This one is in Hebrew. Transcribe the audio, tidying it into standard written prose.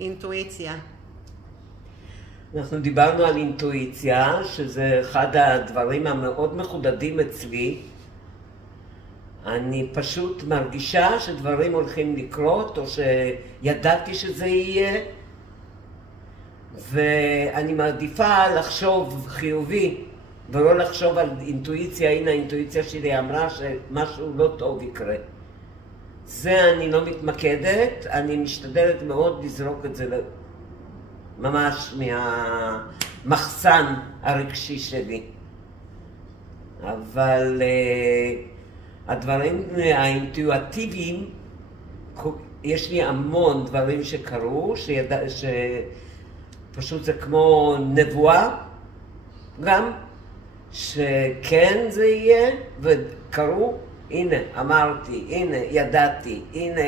אינטואיציה. אנחנו דיברנו על אינטואיציה, שזה אחד הדברים המאוד מחודדים אצלי. אני פשוט מרגישה שדברים הולכים לקרות, או שידעתי שזה יהיה, ואני מעדיפה לחשוב חיובי, ולא לחשוב על אינטואיציה. הנה האינטואיציה שלי אמרה שמשהו לא טוב יקרה. זה אני לא מתמקדת, אני משתדלת מאוד לזרוק את זה ממש מהמחסן הרגשי שלי. אבל הדברים האינטואיטיביים, יש לי המון דברים שקרו, שפשוט זה כמו נבואה גם, שכן זה יהיה, וקרו, הנה אמרתי, הנה ידעתי, הנה